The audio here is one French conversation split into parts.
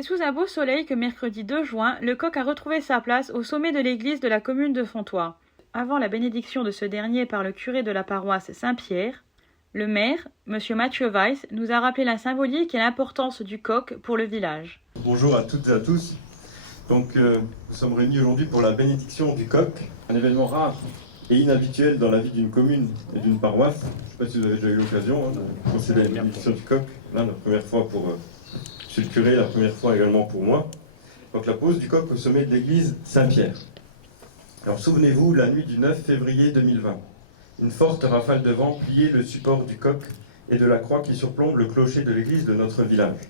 C'est sous un beau soleil que mercredi 2 juin, le coq a retrouvé sa place au sommet de l'église de la commune de Fontoy. Avant la bénédiction de ce dernier par le curé de la paroisse Saint-Pierre, le maire, M. Mathieu Weiss, nous a rappelé la symbolique et l'importance du coq pour le village. Bonjour à toutes et à tous. Donc, nous sommes réunis aujourd'hui pour la bénédiction du coq, un événement rare et inhabituel dans la vie d'une commune et d'une paroisse. Je ne sais pas si vous avez déjà eu l'occasion de procéder à la bénédiction du coq. Là, la première fois pour M. le curé, la première fois également pour moi. Donc, la pose du coq au sommet de l'église Saint-Pierre. Alors, souvenez-vous, la nuit du 9 février 2020, une forte rafale de vent pliait le support du coq et de la croix qui surplombe le clocher de l'église de notre village.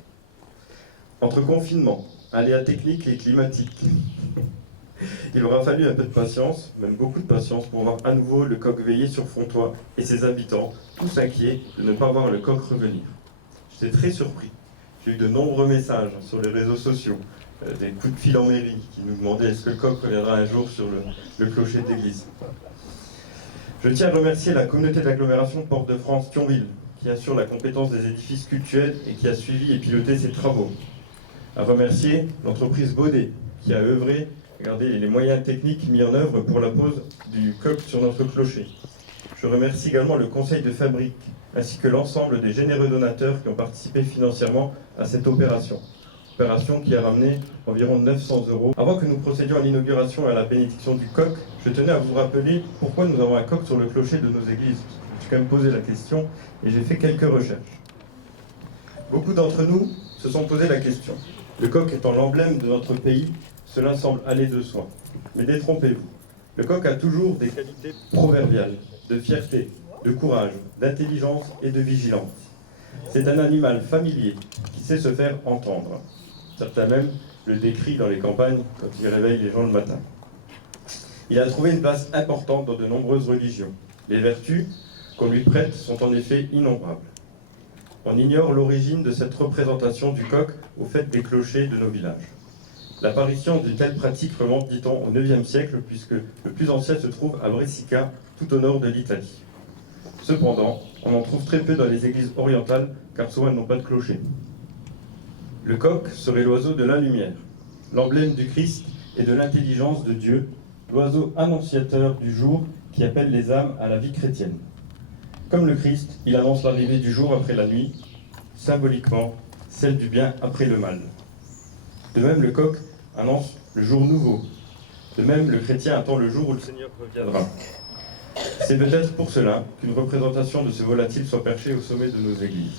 Entre confinement, aléas techniques et climatiques, il aura fallu un peu de patience, même beaucoup de patience, pour voir à nouveau le coq veiller sur Fontoy et ses habitants, tous inquiets de ne pas voir le coq revenir. J'étais très surpris. J'ai eu de nombreux messages sur les réseaux sociaux, des coups de fil en mairie qui nous demandaient est-ce que le coq reviendra un jour sur le clocher de l'église. Je tiens à remercier la communauté d'agglomération Port-de-France-Thionville, qui assure la compétence des édifices cultuels et qui a suivi et piloté ces travaux. À remercier l'entreprise Baudet, qui a œuvré, regardez les moyens techniques mis en œuvre pour la pose du coq sur notre clocher. Je remercie également le conseil de fabrique, ainsi que l'ensemble des généreux donateurs qui ont participé financièrement à cette opération. Opération qui a ramené environ 900 €. Avant que nous procédions à l'inauguration et à la bénédiction du coq, je tenais à vous rappeler pourquoi nous avons un coq sur le clocher de nos églises. Je me suis quand même posé la question et j'ai fait quelques recherches. Beaucoup d'entre nous se sont posé la question. Le coq étant l'emblème de notre pays, cela semble aller de soi. Mais détrompez-vous. Le coq a toujours des qualités proverbiales, de fierté, de courage, d'intelligence et de vigilance. C'est un animal familier qui sait se faire entendre. Certains même le décrient dans les campagnes quand il réveille les gens le matin. Il a trouvé une place importante dans de nombreuses religions. Les vertus qu'on lui prête sont en effet innombrables. On ignore l'origine de cette représentation du coq au fait des clochers de nos villages. L'apparition d'une telle pratique remonte, dit-on, au IXe siècle, puisque le plus ancien se trouve à Brescica, tout au nord de l'Italie. Cependant, on en trouve très peu dans les églises orientales, car souvent elles n'ont pas de clocher. Le coq serait l'oiseau de la lumière, l'emblème du Christ et de l'intelligence de Dieu, l'oiseau annonciateur du jour qui appelle les âmes à la vie chrétienne. Comme le Christ, il annonce l'arrivée du jour après la nuit, symboliquement, celle du bien après le mal. De même, le coq annonce le jour nouveau. De même, le chrétien attend le jour où le Seigneur reviendra. C'est peut-être pour cela qu'une représentation de ce volatile soit perchée au sommet de nos églises.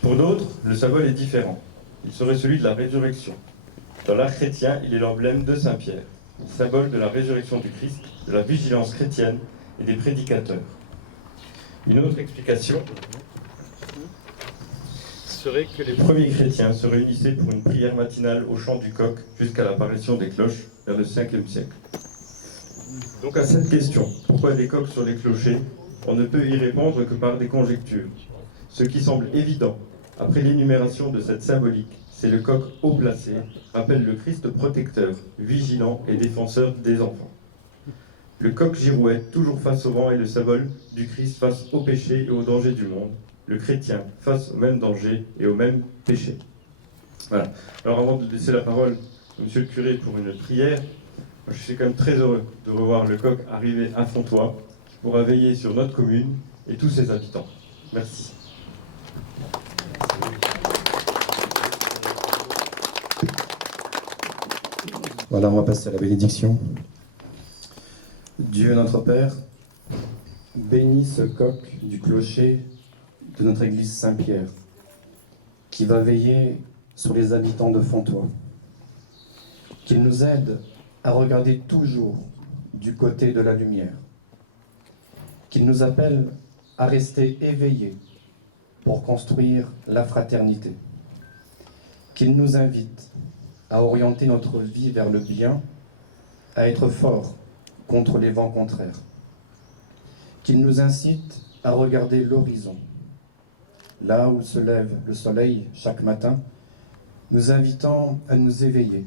Pour d'autres, le symbole est différent. Il serait celui de la résurrection. Dans l'art chrétien, il est l'emblème de Saint-Pierre, symbole de la résurrection du Christ, de la vigilance chrétienne et des prédicateurs. Une autre explication serait que les premiers chrétiens se réunissaient pour une prière matinale au chant du coq jusqu'à l'apparition des cloches vers le 5e siècle. Donc à cette question, pourquoi des coqs sur les clochers, on ne peut y répondre que par des conjectures. Ce qui semble évident, après l'énumération de cette symbolique, c'est le coq haut placé, rappelle le Christ protecteur, vigilant et défenseur des enfants. Le coq girouette, toujours face au vent, est le symbole du Christ face au péché et au danger du monde, le chrétien face au même danger et au même péché. Voilà. Alors avant de laisser la parole à monsieur le curé pour une prière, je suis quand même très heureux de revoir le coq arriver à Fontoy, qui pourra veiller sur notre commune et tous ses habitants. Merci. Voilà, on va passer à la bénédiction. Dieu notre Père, bénis ce coq du clocher de notre église Saint-Pierre, qui va veiller sur les habitants de Fontoy. Qu'il nous aide à regarder toujours du côté de la lumière. Qu'il nous appelle à rester éveillés pour construire la fraternité. Qu'il nous invite à orienter notre vie vers le bien, à être forts contre les vents contraires. Qu'il nous incite à regarder l'horizon, là où se lève le soleil chaque matin, nous invitant à nous éveiller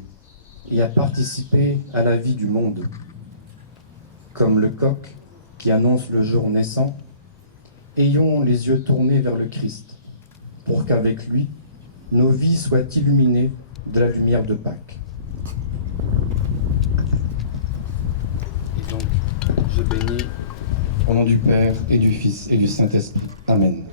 et à participer à la vie du monde. Comme le coq qui annonce le jour naissant, ayons les yeux tournés vers le Christ, pour qu'avec lui, nos vies soient illuminées de la lumière de Pâques. Et donc, je bénis au nom du Père et du Fils et du Saint-Esprit. Amen.